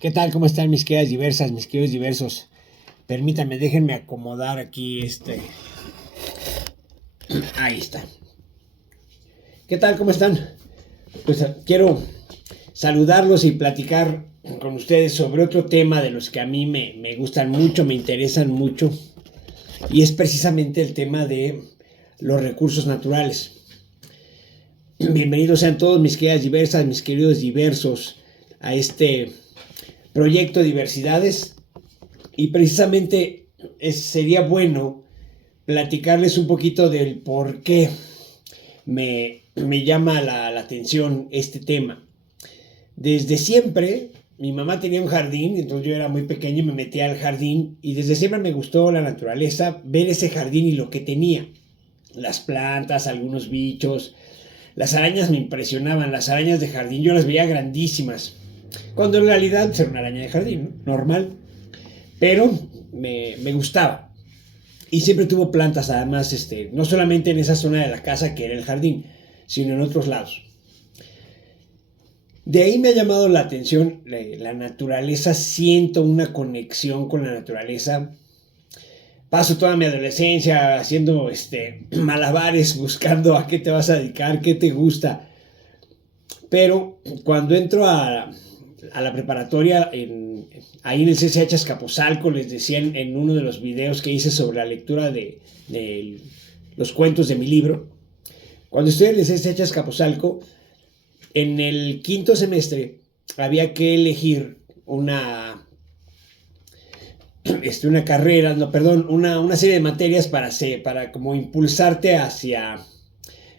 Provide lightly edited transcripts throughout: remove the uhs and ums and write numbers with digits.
¿Qué tal? ¿Cómo están mis queridas diversas, mis queridos diversos? Permítanme, déjenme acomodar aquí Ahí está. ¿Qué tal? ¿Cómo están? Pues quiero saludarlos y platicar con ustedes sobre otro tema de los que a mí me gustan mucho, me interesan mucho, y es precisamente el tema de los recursos naturales. Bienvenidos sean todos mis queridas diversas, mis queridos diversos, a este proyecto Diversidades. Y precisamente sería bueno platicarles un poquito del por qué me llama la atención este tema. Desde siempre, mi mamá tenía un jardín, entonces yo era muy pequeño y me metía al jardín, y desde siempre me gustó la naturaleza, ver ese jardín y lo que tenía. Las plantas, algunos bichos, las arañas me impresionaban, las arañas de jardín, yo las veía grandísimas, cuando en realidad era una araña de jardín, ¿no? Normal, pero me gustaba. Y siempre tuvo plantas, además, no solamente en esa zona de la casa que era el jardín, sino en otros lados. De ahí me ha llamado la atención la naturaleza, siento una conexión con la naturaleza. Paso toda mi adolescencia haciendo malabares, buscando a qué te vas a dedicar, qué te gusta. Pero cuando entro a la preparatoria, ahí en el CCH Azcapotzalco, les decía en uno de los videos que hice sobre la lectura de los cuentos de mi libro, cuando estoy en el CCH Azcapotzalco, en el quinto semestre había que elegir una carrera, no, perdón, una serie de materias para como impulsarte hacia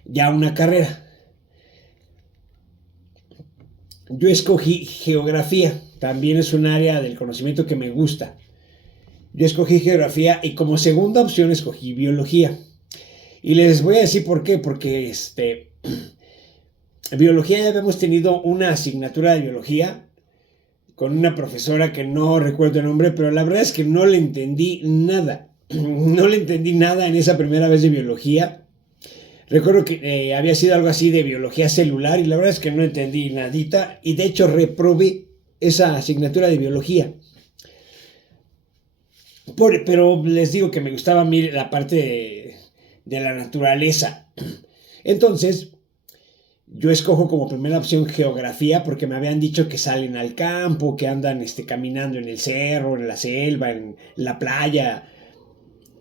ya una carrera. Yo escogí geografía, también es un área del conocimiento que me gusta. Yo escogí geografía y como segunda opción escogí biología. Y les voy a decir por qué, porque biología ya habíamos tenido una asignatura de biología con una profesora que no recuerdo el nombre, pero la verdad es que no le entendí nada. No le entendí nada en esa primera vez de biología. Recuerdo que había sido algo así de biología celular y la verdad es que no entendí nadita, y de hecho reprobé esa asignatura de biología. Pero les digo que me gustaba a mí la parte de la naturaleza. Entonces, yo escojo como primera opción geografía porque me habían dicho que salen al campo, que andan caminando en el cerro, en la selva, en la playa,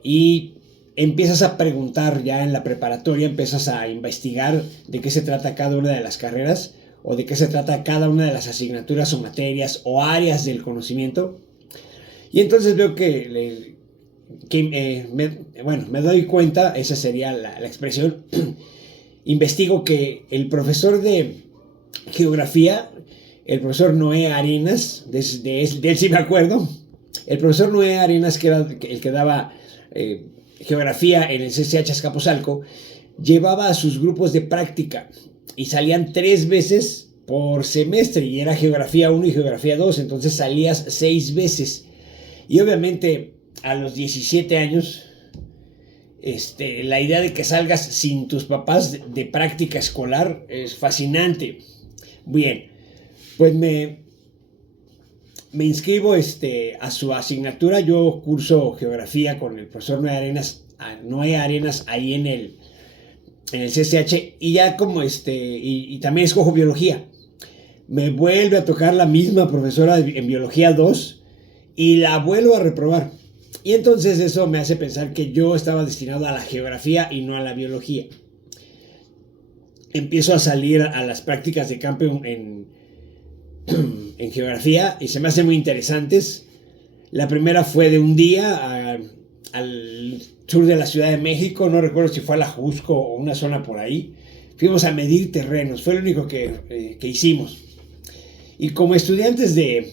y empiezas a preguntar ya en la preparatoria, empiezas a investigar de qué se trata cada una de las carreras o de qué se trata cada una de las asignaturas o materias o áreas del conocimiento. Y entonces veo me doy cuenta, esa sería la expresión, investigo que el profesor de geografía, el profesor Noé Arenas, de él sí me acuerdo, el profesor Noé Arenas, que era el que daba geografía en el CCH Azcapotzalco, llevaba a sus grupos de práctica y salían 3 veces por semestre, y era geografía 1 y geografía 2, entonces salías 6 veces. Y obviamente a los 17 años, la idea de que salgas sin tus papás de práctica escolar es fascinante. Bien, pues me inscribo a su asignatura. Yo curso geografía con el profesor Noé Arenas ahí en el CCH, y ya como y también escojo biología. Me vuelve a tocar la misma profesora en biología 2 y la vuelvo a reprobar. Y entonces eso me hace pensar que yo estaba destinado a la geografía y no a la biología. Empiezo a salir a las prácticas de campo en geografía y se me hacen muy interesantes. La primera fue de un día al sur de la Ciudad de México, no recuerdo si fue a la Jusco o una zona por ahí. Fuimos a medir terrenos, fue lo único que hicimos. Y como estudiantes de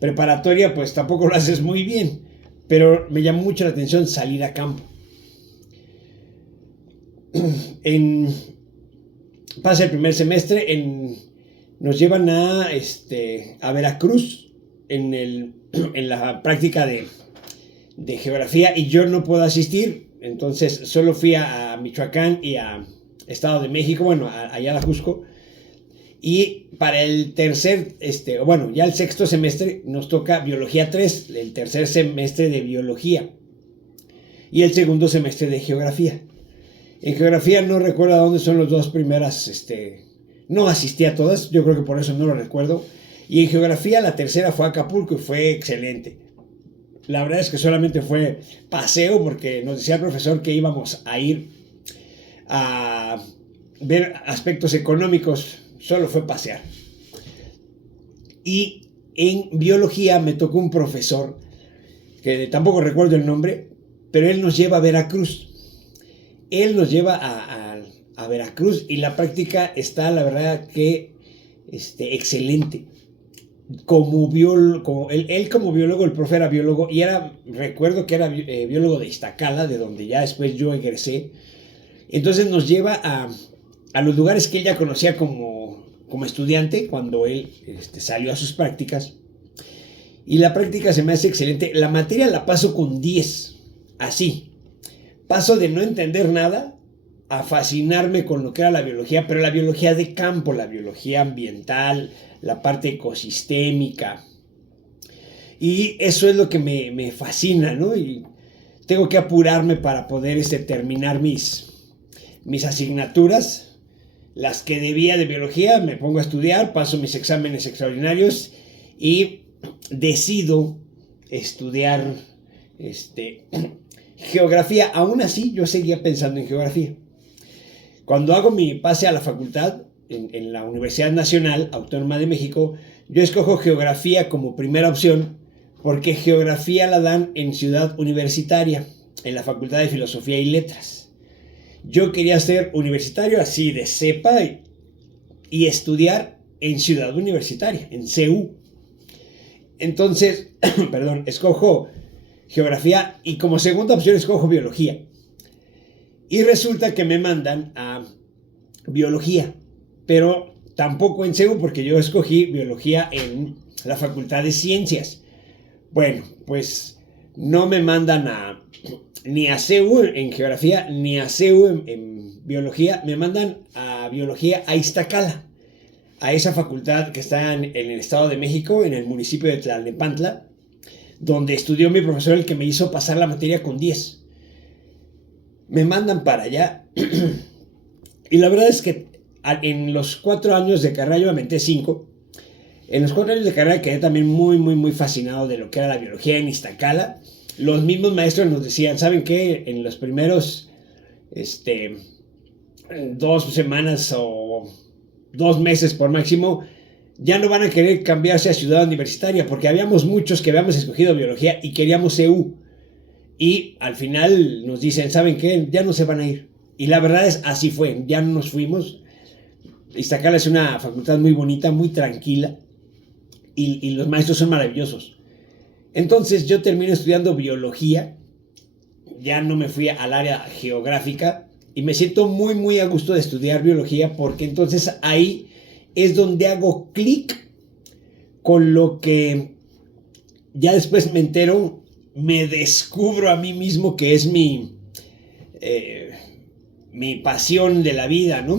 preparatoria, pues tampoco lo haces muy bien, pero me llamó mucho la atención salir a campo. Pasa el primer semestre, nos llevan a Veracruz en la práctica de geografía, y yo no puedo asistir, entonces solo fui a Michoacán y a Estado de México, bueno, allá a la Jusco, Y para el tercer, ya el sexto semestre nos toca biología 3, el tercer semestre de biología y el segundo semestre de geografía. En geografía no recuerdo dónde son las dos primeras, no asistí a todas, yo creo que por eso no lo recuerdo. Y en geografía la tercera fue Acapulco y fue excelente. La verdad es que solamente fue paseo porque nos decía el profesor que íbamos a ir a ver aspectos económicos, solo fue pasear. Y en biología me tocó un profesor, que tampoco recuerdo el nombre, pero él nos lleva a Veracruz. Él nos lleva a Veracruz y la práctica está, la verdad, que excelente. Como biólogo, él como biólogo, el profe era biólogo y recuerdo que era biólogo de Iztacala, de donde ya después yo egresé. Entonces nos lleva a los lugares que él ya conocía como estudiante cuando él salió a sus prácticas. Y la práctica se me hace excelente. La materia la paso con 10, así. Paso de no entender nada a fascinarme con lo que era la biología, pero la biología de campo, la biología ambiental, la parte ecosistémica. Y eso es lo que me fascina, ¿no? Y tengo que apurarme para poder terminar mis asignaturas, las que debía de biología, me pongo a estudiar, paso mis exámenes extraordinarios y decido estudiar geografía. Aún así, yo seguía pensando en geografía. Cuando hago mi pase a la facultad, en la Universidad Nacional Autónoma de México, yo escojo geografía como primera opción, porque geografía la dan en Ciudad Universitaria, en la Facultad de Filosofía y Letras. Yo quería ser universitario así de cepa y estudiar en Ciudad Universitaria, en CU. Entonces, escojo geografía y como segunda opción escojo biología. Y resulta que me mandan a biología, pero tampoco en CEU porque yo escogí biología en la Facultad de Ciencias. Bueno, pues no me mandan ni a CEU en geografía, ni a CEU en biología, me mandan a biología a Iztacala, a esa facultad que está en el Estado de México, en el municipio de Tlalnepantla, donde estudió mi profesor, el que me hizo pasar la materia con 10. Me mandan para allá y la verdad es que en los 4 años de carrera, yo me aventé 5. En los 4 años de carrera quedé también muy, muy, muy fascinado de lo que era la biología en Iztacala. Los mismos maestros nos decían, ¿saben qué? En los primeros 2 semanas o 2 meses por máximo, ya no van a querer cambiarse a Ciudad Universitaria, porque habíamos muchos que habíamos escogido biología y queríamos CU. Y al final nos dicen, ¿saben qué? Ya no se van a ir. Y la verdad es, así fue, ya no nos fuimos. Iztacala es una facultad muy bonita, muy tranquila, y los maestros son maravillosos. Entonces yo terminé estudiando biología, ya no me fui al área geográfica, y me siento muy, muy a gusto de estudiar biología, porque entonces ahí es donde hago clic con lo que ya después me entero, me descubro a mí mismo que es mi pasión de la vida, ¿no?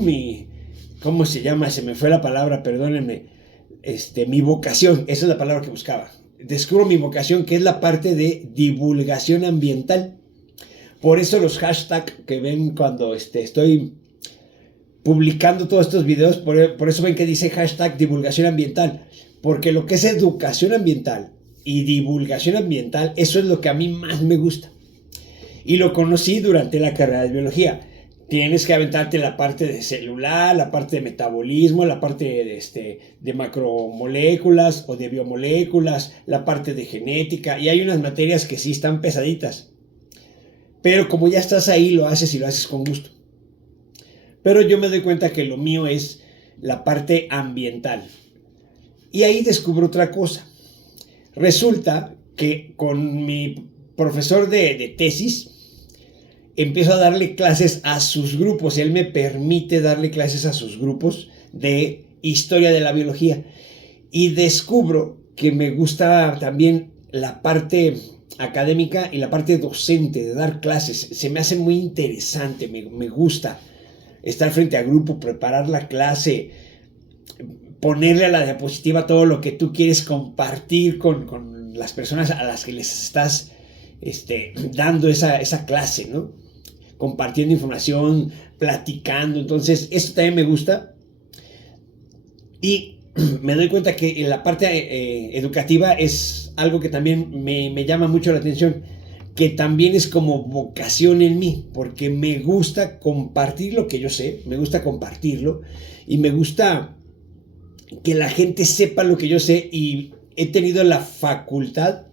¿Cómo se llama? Se me fue la palabra, perdónenme. Mi vocación, esa es la palabra que buscaba. Descubro mi vocación, que es la parte de divulgación ambiental. Por eso los hashtags que ven cuando estoy publicando todos estos videos, por eso ven que dice hashtag divulgación ambiental. Porque lo que es educación ambiental y divulgación ambiental, eso es lo que a mí más me gusta. Y lo conocí durante la carrera de biología. Tienes que aventarte la parte de celular, la parte de metabolismo, la parte de macromoléculas o de biomoléculas, la parte de genética, y hay unas materias que sí están pesaditas. Pero como ya estás ahí, lo haces y lo haces con gusto. Pero yo me doy cuenta que lo mío es la parte ambiental. Y ahí descubro otra cosa. Resulta que con mi profesor de tesis, empiezo a darle clases a sus grupos. Él me permite darle clases a sus grupos de historia de la biología. Y descubro que me gusta también la parte académica y la parte docente de dar clases. Se me hace muy interesante, me gusta estar frente a grupo, preparar la clase, ponerle a la diapositiva todo lo que tú quieres compartir con las personas a las que les estás dando esa clase, ¿no? Compartiendo información, platicando. Entonces, esto también me gusta. Y me doy cuenta que en la parte educativa es algo que también me llama mucho la atención, que también es como vocación en mí, porque me gusta compartir lo que yo sé, me gusta compartirlo, y me gusta que la gente sepa lo que yo sé, y he tenido la facultad,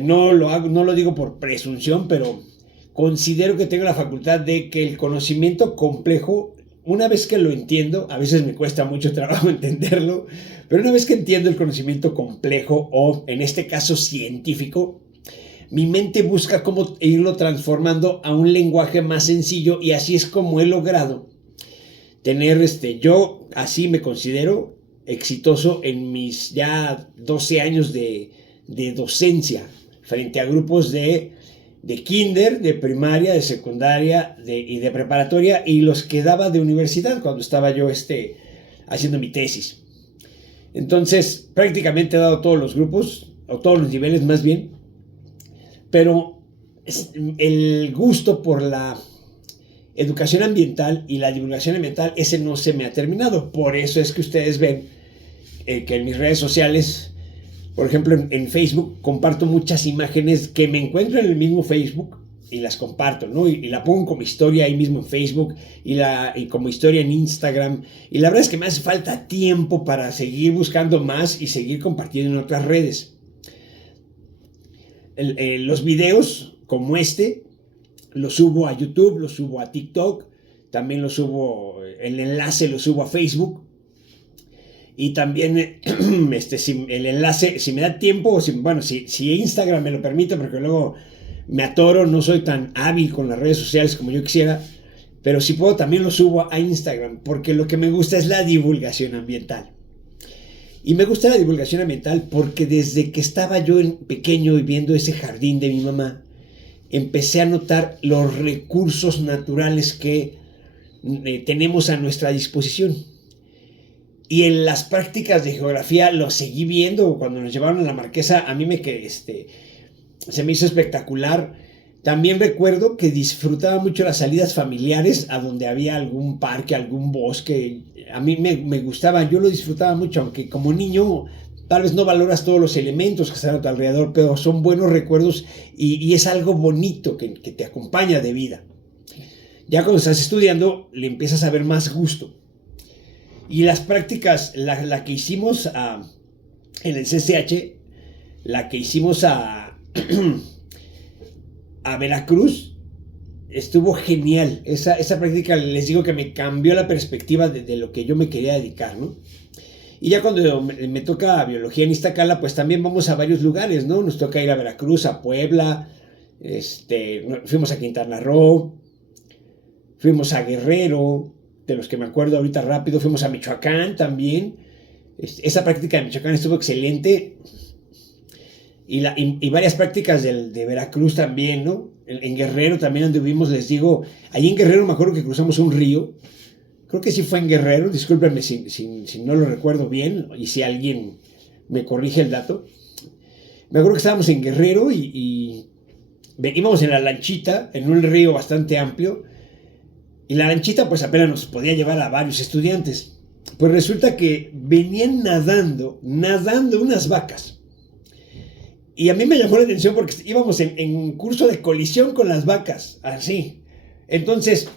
no lo digo por presunción, pero considero que tengo la facultad de que el conocimiento complejo, una vez que lo entiendo, a veces me cuesta mucho trabajo entenderlo, pero una vez que entiendo el conocimiento complejo, o en este caso científico, mi mente busca cómo irlo transformando a un lenguaje más sencillo, y así es como he logrado tener, yo así me considero exitoso en mis ya 12 años de docencia frente a grupos de kinder, de primaria, de secundaria y de preparatoria, y los que daba de universidad cuando estaba yo haciendo mi tesis. Entonces, prácticamente he dado todos los grupos, o todos los niveles más bien, pero el gusto por la educación ambiental y la divulgación ambiental, ese no se me ha terminado. Por eso es que ustedes ven que en mis redes sociales, por ejemplo en Facebook, comparto muchas imágenes que me encuentro en el mismo Facebook y las comparto, ¿no? Y la pongo como historia ahí mismo en Facebook y como historia en Instagram. Y la verdad es que me hace falta tiempo para seguir buscando más y seguir compartiendo en otras redes. Los videos como los subo a YouTube, los subo a TikTok, también los subo, el enlace lo subo a Facebook. Y también si el enlace, si me da tiempo, o si Instagram me lo permite, porque luego me atoro, no soy tan hábil con las redes sociales como yo quisiera, pero si puedo también lo subo a Instagram, porque lo que me gusta es la divulgación ambiental. Y me gusta la divulgación ambiental porque desde que estaba yo pequeño y viendo ese jardín de mi mamá, empecé a notar los recursos naturales que tenemos a nuestra disposición. Y en las prácticas de geografía lo seguí viendo cuando nos llevaron a la Marquesa. A mí se me hizo espectacular. También recuerdo que disfrutaba mucho las salidas familiares a donde había algún parque, algún bosque. A mí me gustaba, yo lo disfrutaba mucho, aunque como niño tal vez no valoras todos los elementos que están a tu alrededor, pero son buenos recuerdos y es algo bonito que te acompaña de vida. Ya cuando estás estudiando le empiezas a ver más gusto. Y las prácticas, la que hicimos en el CCH, la que hicimos a Veracruz, estuvo genial. Esa práctica, les digo que me cambió la perspectiva de lo que yo me quería dedicar, ¿no? Y ya cuando me toca biología en Iztacala, pues también vamos a varios lugares, ¿no? Nos toca ir a Veracruz, a Puebla, fuimos a Quintana Roo, fuimos a Guerrero, de los que me acuerdo ahorita rápido, fuimos a Michoacán también. Esa práctica de Michoacán estuvo excelente. Y varias prácticas de Veracruz también, ¿no? En Guerrero también anduvimos, les digo, ahí en Guerrero me acuerdo que cruzamos un río. Creo que sí fue en Guerrero, discúlpenme si no lo recuerdo bien, y si alguien me corrige el dato. Me acuerdo que estábamos en Guerrero y íbamos en la lanchita, en un río bastante amplio, y la lanchita pues apenas nos podía llevar a varios estudiantes. Pues resulta que venían nadando unas vacas. Y a mí me llamó la atención porque íbamos en curso de colisión con las vacas, así. Entonces,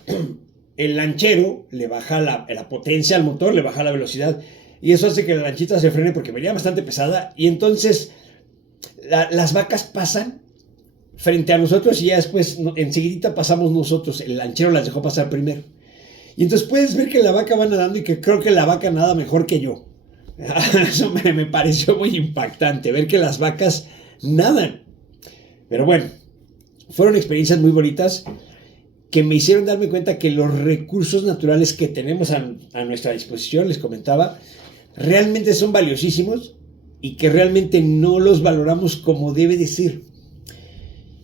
el lanchero le baja la potencia al motor, le baja la velocidad, y eso hace que la lanchita se frene porque venía bastante pesada, y entonces las vacas pasan frente a nosotros y ya después enseguidita pasamos nosotros. El lanchero las dejó pasar primero. Y entonces puedes ver que la vaca va nadando y que creo que la vaca nada mejor que yo. Eso me pareció muy impactante, ver que las vacas nadan. Pero bueno, fueron experiencias muy bonitas que me hicieron darme cuenta que los recursos naturales que tenemos a nuestra disposición, les comentaba, realmente son valiosísimos y que realmente no los valoramos como debe de ser.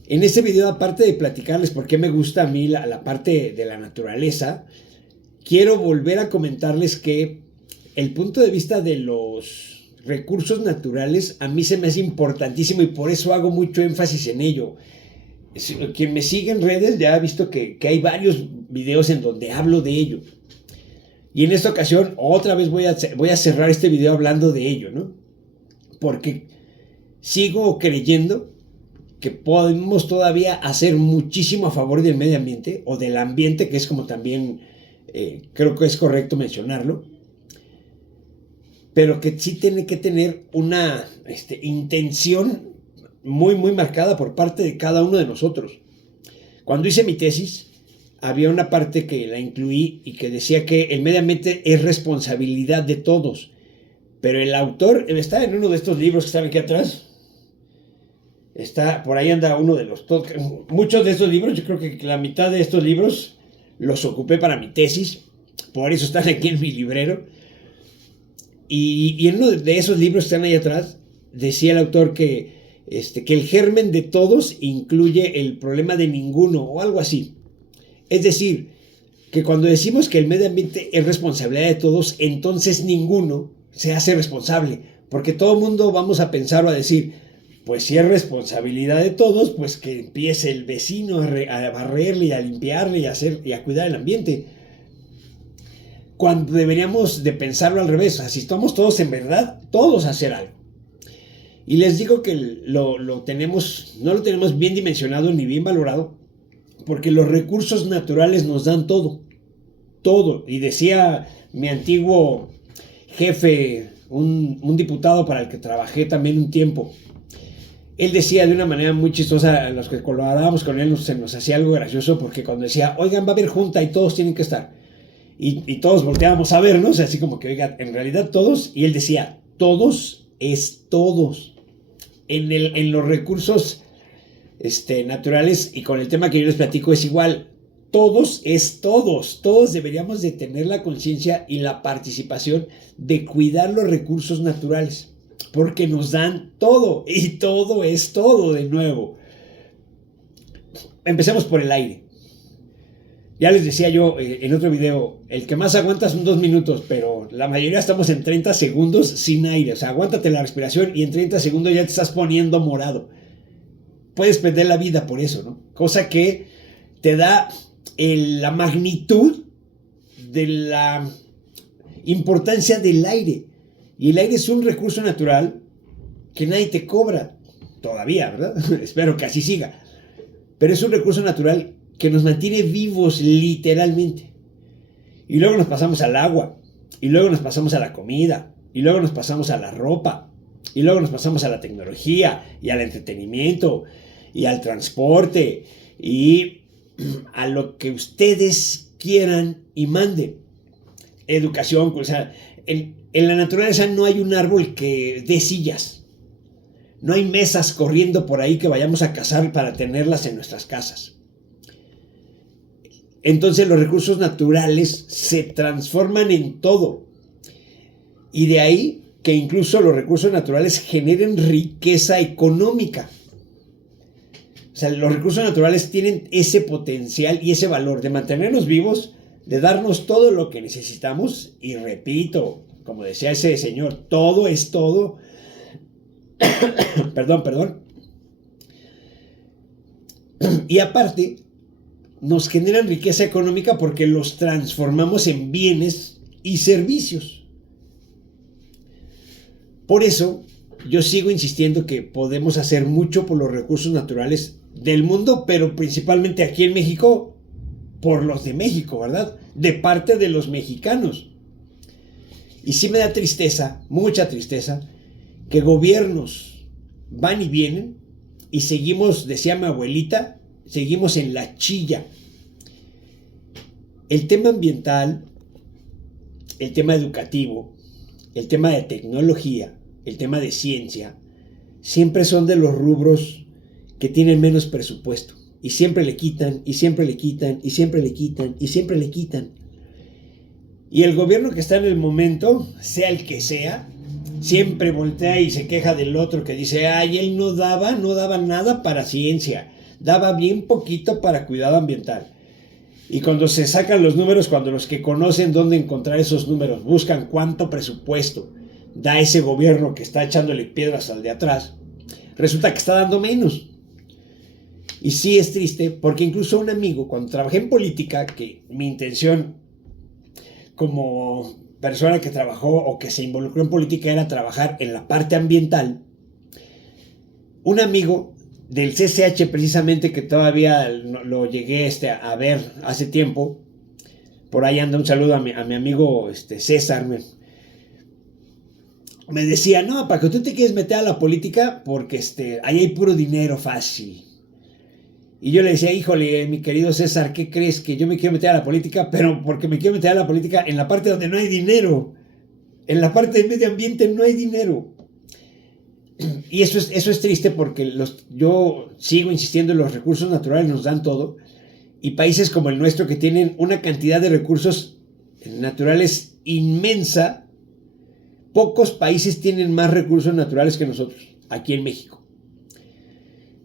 En este video, aparte de platicarles por qué me gusta a mí la parte de la naturaleza, quiero volver a comentarles que el punto de vista de los recursos naturales a mí se me hace importantísimo y por eso hago mucho énfasis en ello. Quien me sigue en redes ya ha visto que hay varios videos en donde hablo de ello. Y en esta ocasión otra vez voy a cerrar este video hablando de ello, ¿no? Porque sigo creyendo que podemos todavía hacer muchísimo a favor del medio ambiente o del ambiente, que es como también creo que es correcto mencionarlo, pero que sí tiene que tener una intención muy, muy marcada por parte de cada uno de nosotros. Cuando hice mi tesis, había una parte que la incluí y que decía que el medio ambiente es responsabilidad de todos, pero el autor está en uno de estos libros que están aquí atrás. Está, por ahí anda uno de los... Muchos de estos libros, yo creo que la mitad de estos libros los ocupé para mi tesis, por eso están aquí en mi librero. Y en uno de esos libros que están ahí atrás, decía el autor que el germen de todos incluye el problema de ninguno, o algo así. Es decir, que cuando decimos que el medio ambiente es responsabilidad de todos, entonces ninguno se hace responsable, porque todo el mundo vamos a pensar o a decir, pues si es responsabilidad de todos, pues que empiece el vecino a barrerle y a limpiarle y a cuidar el ambiente. Cuando deberíamos de pensarlo al revés, o sea, si estamos todos en verdad, todos a hacer algo. Y les digo que no lo tenemos bien dimensionado ni bien valorado, porque los recursos naturales nos dan todo, todo. Y decía mi antiguo jefe, un diputado para el que trabajé también un tiempo, él decía de una manera muy chistosa, a los que colaborábamos con él se nos hacía algo gracioso, porque cuando decía, oigan, va a haber junta y todos tienen que estar, y todos volteábamos a vernos, así como que, oigan, en realidad todos, y él decía, todos es todos. En los recursos naturales, y con el tema que yo les platico es igual, todos es todos, todos deberíamos de tener la conciencia y la participación de cuidar los recursos naturales, porque nos dan todo, y todo es todo de nuevo. Empecemos por el aire. Ya les decía yo en otro video, el que más aguanta son 2 minutos, pero la mayoría estamos en 30 segundos sin aire. O sea, aguántate la respiración y en 30 segundos ya te estás poniendo morado. Puedes perder la vida por eso, ¿no? Cosa que te da la magnitud de la importancia del aire. Y el aire es un recurso natural que nadie te cobra todavía, ¿verdad? Espero que así siga. Pero es un recurso natural que nos mantiene vivos literalmente. Y luego nos pasamos al agua, y luego nos pasamos a la comida, y luego nos pasamos a la ropa, y luego nos pasamos a la tecnología, y al entretenimiento, y al transporte, y a lo que ustedes quieran y manden. Educación, o sea, en la naturaleza no hay un árbol que dé sillas. No hay mesas corriendo por ahí que vayamos a cazar para tenerlas en nuestras casas. Entonces los recursos naturales se transforman en todo. Y de ahí que incluso los recursos naturales generen riqueza económica. O sea, los recursos naturales tienen ese potencial y ese valor de mantenernos vivos, de darnos todo lo que necesitamos. Y repito, como decía ese señor, todo es todo. Perdón. Y aparte, nos generan riqueza económica porque los transformamos en bienes y servicios. Por eso, yo sigo insistiendo que podemos hacer mucho por los recursos naturales del mundo, pero principalmente aquí en México, por los de México, ¿verdad? De parte de los mexicanos. Y sí me da tristeza, mucha tristeza, que gobiernos van y vienen y seguimos, decía mi abuelita, seguimos en la chilla. El tema ambiental, el tema educativo, el tema de tecnología, el tema de ciencia, siempre son de los rubros que tienen menos presupuesto. Y siempre le quitan, y siempre le quitan, y siempre le quitan, y siempre le quitan. Y el gobierno que está en el momento, sea el que sea, siempre voltea y se queja del otro que dice, ay, él no daba nada para ciencia. Daba bien poquito para cuidado ambiental. Y cuando se sacan los números, cuando los que conocen dónde encontrar esos números buscan cuánto presupuesto da ese gobierno que está echándole piedras al de atrás, resulta que está dando menos. Y sí es triste, porque incluso un amigo, cuando trabajé en política, que mi intención como persona que trabajó o que se involucró en política era trabajar en la parte ambiental, un amigo del CCH precisamente, que todavía lo llegué a ver hace tiempo, por ahí anda, un saludo a mi amigo César, me decía, no, para que tú te quieres meter a la política, porque ahí hay puro dinero fácil. Y yo le decía, híjole, mi querido César, ¿qué crees? Que yo me quiero meter a la política, pero porque me quiero meter a la política en la parte donde no hay dinero. En la parte de medio ambiente no hay dinero. Y eso es triste, porque yo sigo insistiendo, los recursos naturales nos dan todo. Y países como el nuestro, que tienen una cantidad de recursos naturales inmensa, pocos países tienen más recursos naturales que nosotros, aquí en México.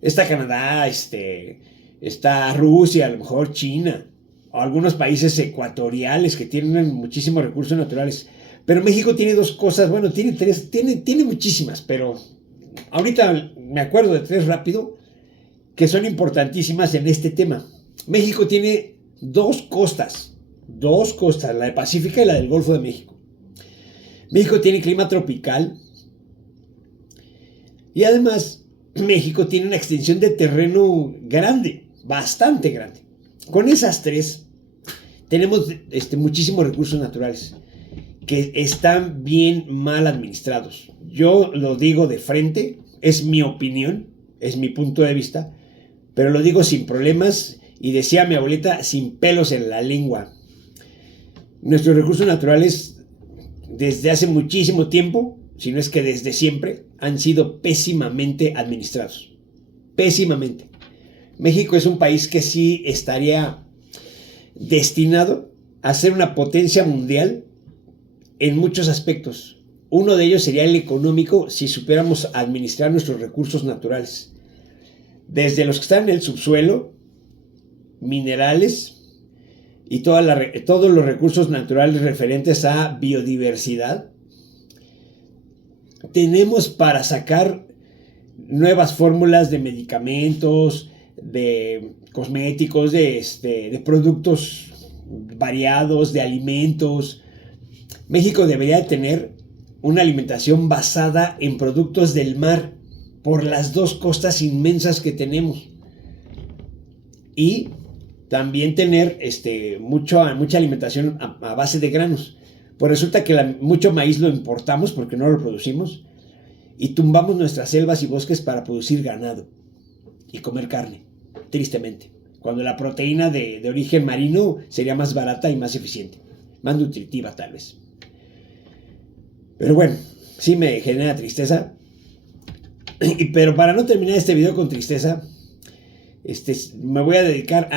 Está Canadá, está Rusia, a lo mejor China, o algunos países ecuatoriales que tienen muchísimos recursos naturales. Pero México tiene dos cosas, bueno, tiene tres, tiene muchísimas, pero ahorita me acuerdo de tres rápido, que son importantísimas en este tema. México tiene dos costas, la de Pacífica y la del Golfo de México. México tiene clima tropical y además México tiene una extensión de terreno grande, bastante grande. Con esas tres tenemos muchísimos recursos naturales que están bien mal administrados. Yo lo digo de frente, es mi opinión, es mi punto de vista, pero lo digo sin problemas y, decía mi abuelita, sin pelos en la lengua. Nuestros recursos naturales desde hace muchísimo tiempo, si no es que desde siempre, han sido pésimamente administrados. Pésimamente. México es un país que sí estaría destinado a ser una potencia mundial en muchos aspectos. Uno de ellos sería el económico, si supiéramos administrar nuestros recursos naturales. Desde los que están en el subsuelo, minerales y todos los recursos naturales referentes a biodiversidad. Tenemos para sacar nuevas fórmulas de medicamentos, de cosméticos, de productos variados, de alimentos. México debería tener una alimentación basada en productos del mar, por las dos costas inmensas que tenemos. Y también tener mucha alimentación a base de granos. Pues resulta que mucho maíz lo importamos porque no lo producimos, y tumbamos nuestras selvas y bosques para producir ganado y comer carne, tristemente, cuando la proteína de origen marino sería más barata y más eficiente, más nutritiva tal vez. Pero bueno, sí me genera tristeza. Pero para no terminar este video con tristeza, me voy a dedicar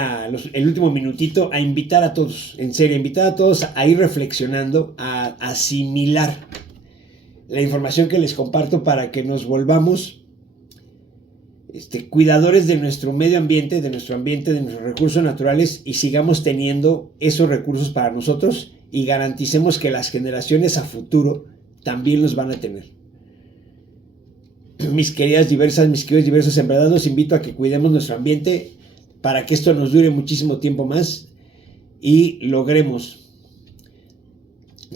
el último minutito a invitar a todos, en serio, invitar a todos a ir reflexionando, a asimilar la información que les comparto, para que nos volvamos cuidadores de nuestro medio ambiente, de nuestros recursos naturales, y sigamos teniendo esos recursos para nosotros, y garanticemos que las generaciones a futuro también los van a tener. Mis queridos diversos sembrados, los invito a que cuidemos nuestro ambiente para que esto nos dure muchísimo tiempo más y logremos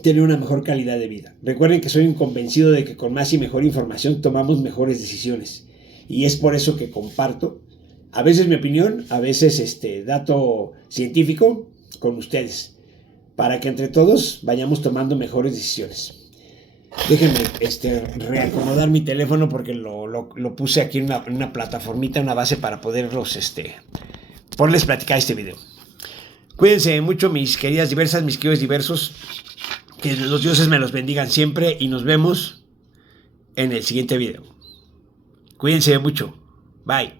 tener una mejor calidad de vida. Recuerden que soy un convencido de que con más y mejor información tomamos mejores decisiones, y es por eso que comparto a veces mi opinión, a veces dato científico con ustedes, para que entre todos vayamos tomando mejores decisiones. Déjenme reacomodar mi teléfono, porque lo puse aquí en una plataformita, una base, para poderlos poderles platicar este video. Cuídense mucho, mis queridas diversas, mis queridos diversos. Que los dioses me los bendigan siempre, y nos vemos en el siguiente video. Cuídense mucho. Bye.